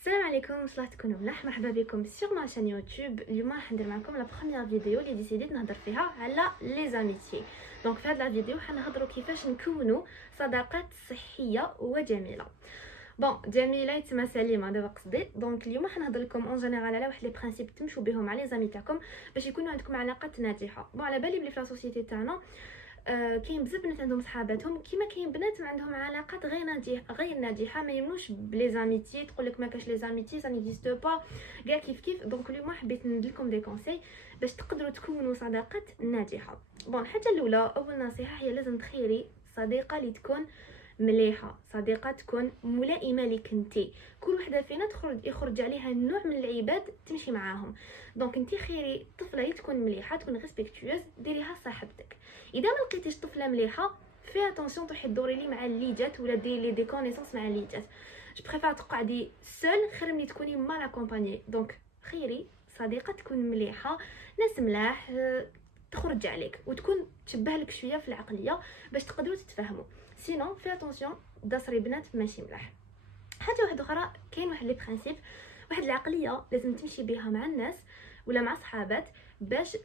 السلام عليكم، ان شاء الله تكونوا ملاح. مرحبا بكم سيغ ما شان يوتيوب. اليوم راح ندير معكم لا بروميير فيديو اللي ديسيديت نهضر فيها على لي زاميتي. دونك في هذا لا فيديو حنهضروا كيفاش نكونوا صداقات صحيه وجميله. بون جميله يتما سليمه دابا قصدي. دونك اليوم حنهضر لكم اون جينيرال على واحد لي برينسيپ تمشوا بهم مع لي زامي تاعكم باش يكونوا عندكم علاقات ناجحه. بون على بالي بلي في لا سوسيتي تاعنا كاين بزاف بنات عندهم صحاباتهم، كيما كاين بنات ما عندهم علاقات غير ناجحه، ما يمنوش بلي زاميتي، تقول لك ما كاش لي زاميتي سا نيكزيست با كاع كيف. دونك اليوم حبيت نديلكم دي كونساي باش تقدروا تكونوا صداقات ناجحه. بون الحاجه الاولى، اول نصيحه هي لازم تخيري صديقه اللي تكون مليحه، صديقه تكون ملائمه لك انتي. كل وحده فينا يخرج عليها نوع من العباد تمشي معاهم. دونك انتي خيري طفله اللي تكون مليحه، تكون ريسبكتوز، ديريها صاحبتك. اذا ما لقيتيش طفله مليحه في اتونسيون تروحي دوري لي مع اللي جات ولا ديري لي دي كونيسونس مع اللي جات. جو بريفير تقعدي سول خير ملي تكوني مال اكومباني. دونك خيري صديقه تكون مليحه، ناس ملاح، تخرج عليك وتكون تشبه لك شويه في العقليه باش تقدروا تتفاهموا. سينو في اتونسيون داسري بنات ماشي ملاح. حاجه واحده اخرى، كاين واحد لي برينسيپ، واحد العقليه لازم تمشي بها مع الناس ولا مع صحابات باش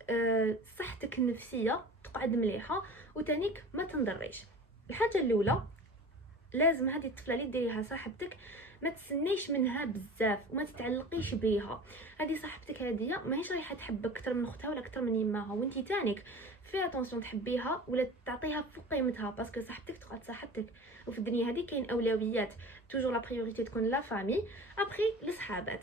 صحتك النفسيه تقعد مليحه وتانيك ما تنضريش. الحاجه الاولى، لازم هذه الطفله اللي ديريها صاحبتك ما تسنيش منها بزاف وما تتعلقيش بيها. هذه صاحبتك هذه ماهيش رايحه تحبك اكثر من اختها ولا اكثر من يماها، وانتي تانيك في اتونسيون تحبيها ولا تعطيها فوق قيمتها، باسكو صاحبتك تقعد صاحبتك. وفي الدنيا هذه كاين اولويات، توجور لا بريوريتي تكون لا فامي، ابري لي صحابات.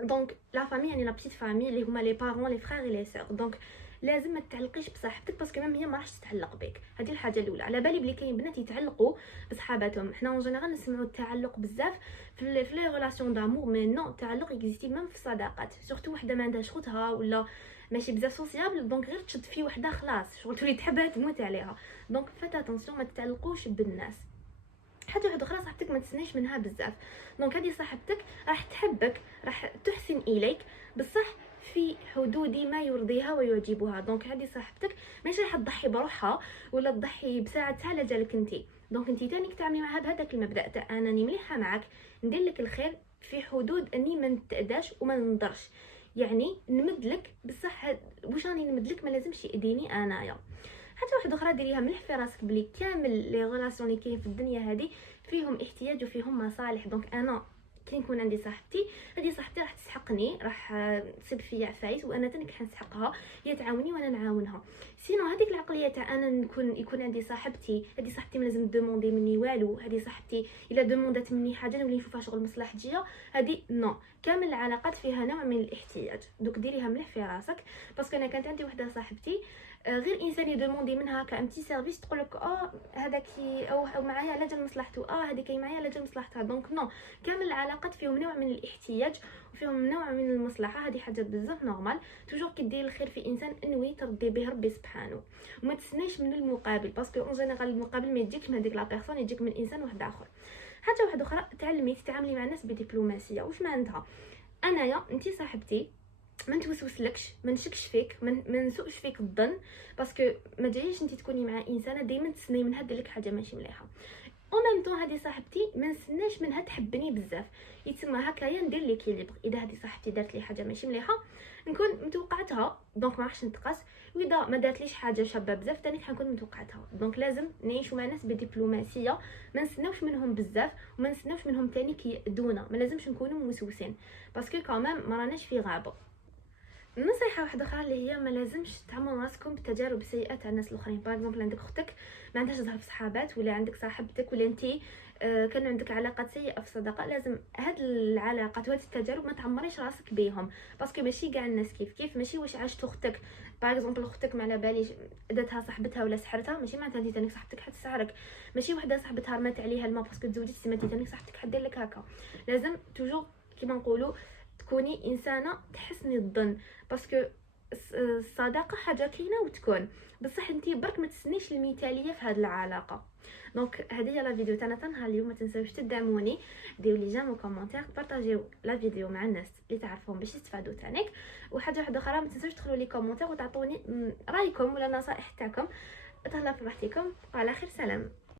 دونك لا فامي يعني لا بيتيت فامي اللي هما لي بارون لي فرير لي سور. دونك لازم ما تعلقيش بصاحبتك باسكو ميم هي ما راحش تتعلق بك. هذه الحاجه الاولى. على بالي بلي كاين بنات يتعلقوا بصحاباتهم. حنا اون جينيرال نسمعوا التعلق بزاف في لي ريلاسيون دامور، مي نو، التعلق اكزيستي ميم في الصداقات. سورتو وحده ما عندهاش خوتها ولا ماشي بزاف سوسيابل، دونك غير تشد في وحده خلاص شغل تولي تحبها تموت عليها. دونك فات اتونسيون ما تتعلقوش بالناس. حاجه واحده اخرى، صاحبتك ما تسنيش منها بزاف. دونك هذه صاحبتك راح تحبك، راح تحسن اليك، بصح في حدود ما يرضيها ويعجبها. دونك هذه صاحبتك ماشي راح تضحي بروحها ولا تضحي بساعتها على جالك انتي. دونك انتي تاني تعاملي معها بهذاك المبدا تاع انني مليحه معك، ندير لك الخير في حدود اني ما نتاداش وما نضرش. يعني نمدلك بصح واش راني نمدلك ما لازمش يأذيني انايا. حاجه واحده اخرى، ديريها مليح في راسك بلي كامل لي غولاسيون اللي كاين في الدنيا هذه فيهم احتياج وفيهم مصالح. دونك انا كي نكون عندي صاحبتي، هذه صاحبتي راح تسحقني، راح تصيب فيا عفايس وانا تاني حنسحقها، هي تعاوني وانا نعاونها. سينو هذيك العقليه تاع انا يكون عندي صاحبتي، هذه صاحبتي ما لازم دوموندي مني والو، هذه صاحبتي الا دوموندات مني حاجه نولي نشوفها شغل مصلحتيه، هذه نو. كامل العلاقات فيها نوع من الاحتياج. دوك ديريها مليح في راسك. باسكو انا كانت عندي وحده صاحبتي غير انسان يدوموندي منها كامتي سيرفيس تقول لك هذاك او معايا على جال مصلحته، هذيك معايا على جال مصلحتها. دونك نو، كامل العلاقات فيهم نوع من الاحتياج وفيهم نوع من المصلحه. هذه حاجه بزاف نورمال. توجور كي دير الخير في انسان انوي ترضي به ربي سبحانه وما تسناش من المقابل، باسكو اون جينيرال المقابل ما يجيكش من هذيك لا بيرسون، يجيك من انسان واحد اخر. حاجه واحده اخرى، تعلمي تتعاملي مع الناس بدبلوماسيه. واش معناتها؟ انايا انتي صاحبتي ما نتوسوسلكش، ما نشكش فيك، ما نسوقش فيك الظن، باسكو ما جايش انت تكوني مع انسانه دائما تسني منها دير لك حاجه ماشي مليحه. او ميم طون هذه صاحبتي ما نستناش منها تحبني بزاف، يتسمى هكايا ندير ليكيليبر. اذا هذه صاحبتي دارت لي حاجه ماشي مليحه نكون متوقعتها، دونك ما راحش نتقص. واذا ما دارتليش حاجه شابه بزاف تاني حنكون متوقعتها. دونك لازم نعيشوا مع الناس بدبلوماسيه، ما نستناوش منهم بزاف وما نستناوش منهم تاني كيأذونا. ما لازمش نكونوا موسوسين باسكو كمان ما راناش في غابه. نصيحه واحده اخرى اللي هي ما لازمش تعمروا راسكم بتجارب سيئه تاع الناس الاخرين. باغ اكزومبل عندك اختك ما عندهاش تظهر في صحابات، ولا عندك صاحبتك، ولا انتي كان عندك علاقات سيئه في الصداقه، لازم هاد العلاقات وهاد التجارب ما تعمريش راسك بيهم، باسكو ماشي كاع الناس كيف. ماشي واش عاشت اختك باغ اكزومبل اختك ما على باليش داتها صاحبتها ولا سحرتها، ماشي معناتها انت تاني صاحبتك حتسحرك. ماشي وحده صاحبتها رمات عليها الماء باسكو تزوجتي ما انت تاني صاحبتك حدير لك هكا. لازم توجور كيما نقولوا تكوني انسانه تحسني الظن، باسكو الصداقه حاجه كاينه وتكون، بصح انتي برك ما تسنيش المثاليه في هذه العلاقه. دونك هذه هي لا فيديو تاعنا تنهار اليوم. ما تنساوش تدعموني، ديروا لي جيم وكومونتير، بارطاجيو لا فيديو مع الناس اللي تعرفهم باش يستفادوا تانيك. وحاجه واحده اخرى، ما تنساوش تدخلوا لي كومونتير وتعطوني رايكم ولا نصائح تاعكم. تهلاو في راحتكم وعلى خير، سلام.